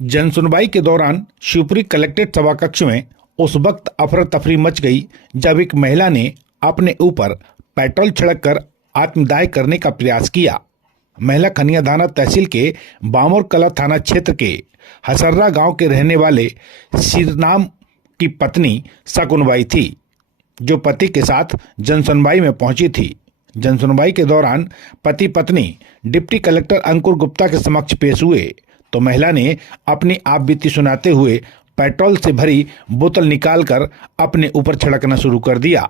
जनसुनवाई के दौरान शिवपुरी कलेक्ट्रेट सभाकक्ष में उस वक्त अफरा तफरी मच गई जब एक महिला ने अपने ऊपर पेट्रोल छिड़ककर आत्मदाह करने का प्रयास किया। महिला खनियाधाना तहसील के बामोर कला थाना क्षेत्र के हसर्रा गांव के रहने वाले श्रीराम की पत्नी शकुनबाई थी, जो पति के साथ जनसुनवाई में पहुंची थी। जनसुनवाई के दौरान पति पत्नी डिप्टी कलेक्टर अंकुर गुप्ता के समक्ष पेश हुए तो महिला ने अपनी आप बीती सुनाते हुए पेट्रोल से भरी बोतल निकालकर अपने ऊपर छिड़कना शुरू कर दिया।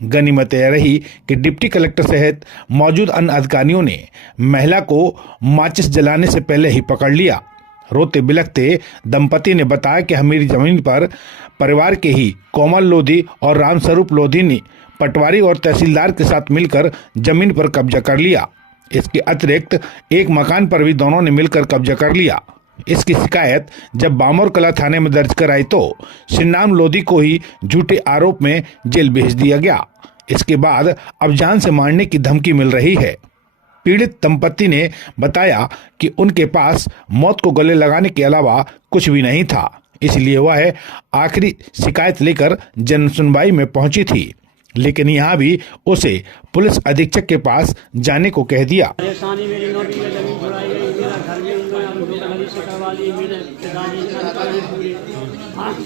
गनीमत यह रही कि डिप्टी कलेक्टर सहित मौजूद अन्य अधिकारियों ने महिला को माचिस जलाने से पहले ही पकड़ लिया। रोते बिलखते दंपति ने बताया कि हमारी जमीन पर परिवार के ही कोमल लोधी और रामस्वरूप लोधी ने पटवारी और तहसीलदार के साथ मिलकर जमीन पर कब्जा कर लिया। इसके अतिरिक्त एक मकान पर भी दोनों ने मिलकर कब्जा कर लिया। इसकी शिकायत जब बामोर कला थाने में दर्ज कराई तो श्रीराम लोधी को ही झूठे आरोप में जेल भेज दिया गया। इसके बाद अब जान से मारने की धमकी मिल रही है। पीड़ित दंपति ने बताया कि उनके पास मौत को गले लगाने के अलावा कुछ भी नहीं था, इसलिए वह आखिरी शिकायत लेकर जनसुनवाई में पहुंची थी, लेकिन यहाँ भी उसे पुलिस अधीक्षक के पास जाने को कह दिया।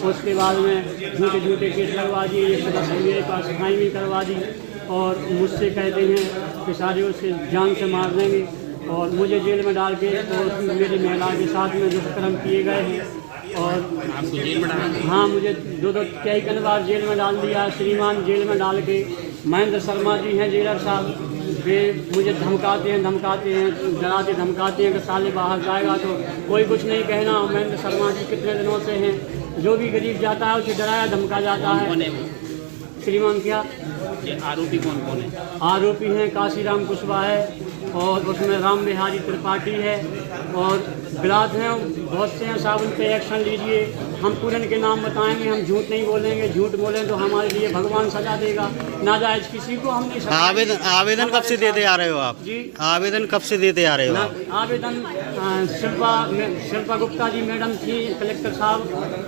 उसके बाद में झूठे केस लगवा दिए, 110 मेरे पास सफाई भी करवा दी और मुझसे कहते हैं कि सारे उसके जान से मार देंगे और मुझे जेल में डाल के और मेरी महिला के साथ में दुष्कर्म किए गए हैं और आपको जेल में डाल, हाँ मुझे दो कई बार जेल में डाल दिया। श्रीमान जेल में डाल के महेंद्र शर्मा जी हैं जेलर साहब, वे मुझे धमकाते हैं डराते धमकाते हैं कि साले बाहर जाएगा तो कोई कुछ नहीं कहना। महेंद्र शर्मा जी कितने दिनों से हैं, जो भी गरीब जाता है उसे डराया धमका जाता है। श्रीमान क्या आरोपी कौन कौन है? आरोपी हैं काशीराम कुशवाहा है और उसमें राम बिहारी त्रिपाठी है और विराट हैं, बहुत से हैं। साहब उन पे एक्शन लीजिए, हम पूरे के नाम बताएंगे, हम झूठ नहीं बोलेंगे। झूठ बोलें तो हमारे लिए भगवान सजा देगा। नाजायज किसी को हम नहीं। आवेदन कब से देते आ रहे हो आप जी? आवेदन कब से देते आ रहे हो? आवेदन शिल्पा गुप्ता जी मैडम थी कलेक्टर साहब,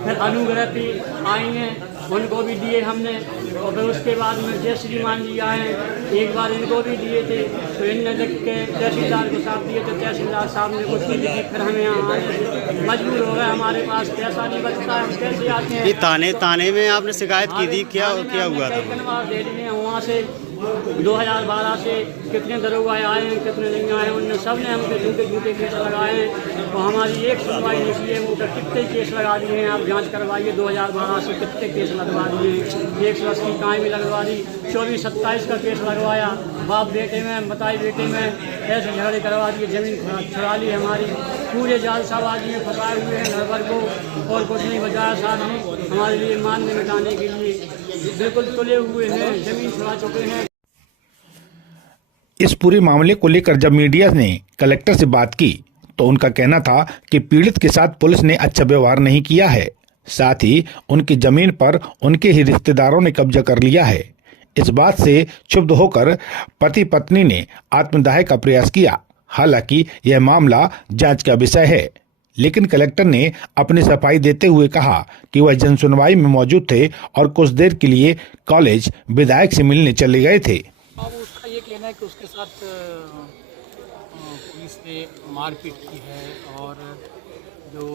फिर अनुग्रह थी आई हैं, उनको भी दिए हमने और फिर उसके बाद में जय श्रीमान जी आए, एक बार इनको भी दिए थे तो इनने लिख के तहसीलदार को साथ दिए तो तहसीलदार साहब ने कुछ नहीं लिखी। फिर हमें यहाँ आने से मजबूर हो गए, हमारे पास पैसा नहीं बचता है, हम कैसे आते हैं। ताने में आपने शिकायत की थी, क्या हुआ था? दे दिए वहाँ से 2012 से कितने दरोगा आए हैं, कितने नहीं आए, उनने सब ने हमसे झूठे केस लगाए हैं तो हमारी एक सुनवाई नहीं की है। वो तो कितने केस लगा दिए हैं, आप जांच करवाइए। 2012 से कितने केस लगवा दिए, 180 काएँ भी लगवा दी, 24-27 का केस लगवाया। बाप बेटे में बताई बेटे में ऐसे झगड़े करवा दिए, ज़मीन छुड़ा ली हमारी। पूरे जाल सब आदमी फंसाए हुए हैं घर भर को और कुछ नहीं बचाया। साथ में हमारे लिए मानने मिटाने के लिए बिल्कुल तुले हुए हैं, ज़मीन छुड़ा चुके हैं। इस पूरे मामले को लेकर जब मीडिया ने कलेक्टर से बात की तो उनका कहना था कि पीड़ित के साथ पुलिस ने अच्छा व्यवहार नहीं किया है, साथ ही उनकी जमीन पर उनके ही रिश्तेदारों ने कब्जा कर लिया है। इस बात से क्षुब्ध होकर पति पत्नी ने आत्मदाह का प्रयास किया। हालांकि यह मामला जांच का विषय है, लेकिन कलेक्टर ने अपनी सफाई देते हुए कहा कि वह जनसुनवाई में मौजूद थे और कुछ देर के लिए कॉलेज विधायक से मिलने चले गए थे। ये कहना है कि उसके साथ पुलिस ने मारपीट की है और जो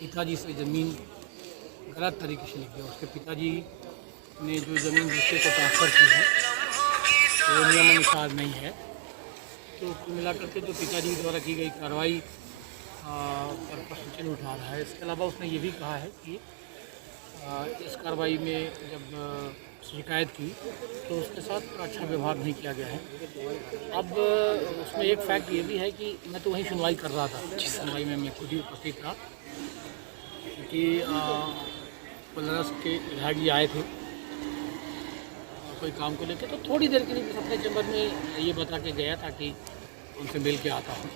पिताजी से ज़मीन गलत तरीके से लिखी है, उसके पिताजी ने जो ज़मीन दूसरे को ट्रांसफ़र की है वो नियमानुसार नहीं है। तो कुल मिलाकर के जो पिताजी द्वारा की गई कार्रवाई पर प्रश्न चिन्ह उठा रहा है। इसके अलावा उसने ये भी कहा है कि इस कार्रवाई में जब शिकायत की तो उसके साथ अच्छा व्यवहार नहीं किया गया है। अब उसमें एक फैक्ट ये भी है कि मैं तो वहीं सुनवाई कर रहा था, जिस सुनवाई में मैं खुद ही उपस्थित था, क्योंकि कोलरस के विधायक जी आए थे कोई काम को लेकर, तो थोड़ी देर के लिए अपने चैम्बर में ये बता के गया ताकि उनसे मिल के आता हूँ।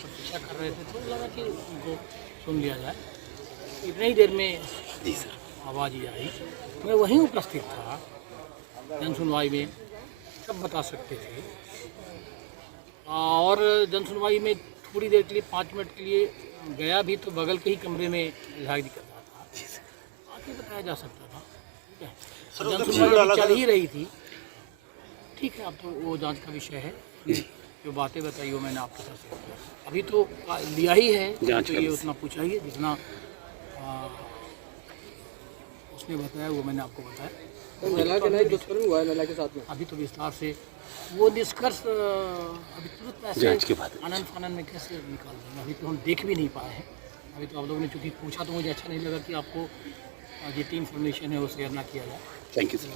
प्रतीक्षा कर रहे थे तो लगा कि उनको सुन लिया जाए। इतनी ही देर में आवाज़ ही आई, मैं वहीं उपस्थित था जनसुनवाई में, सब बता सकते थे। और जनसुनवाई में थोड़ी देर के लिए 5 मिनट के लिए गया भी तो बगल के ही कमरे में इलाज कर रहा था, आगे बताया जा सकता था। ठीक है, जनसुनवाई चल ही रही थी। ठीक है, अब तो वो जांच का विषय है। जो बातें बताई वो मैंने आपके साथ शेयर किया। अभी तो लिया ही है, तो ये उतना पूछा ही है जितना उसने बताया वो मैंने आपको बताया। तो महिला के नहीं दुष्कर्म हुआ है महिला के साथ में। अभी तो विस्तार से वो निष्कर्ष अभी तुरंत ऐसे आनंद फानंद में कैसे निकाल देंगे, अभी तो हम देख भी नहीं पाए हैं। अभी तो आप लोगों ने चूँकि पूछा तो मुझे अच्छा नहीं लगा कि आपको जितनी इन्फॉर्मेशन है वो शेयर ना किया जाए। Thank you sir.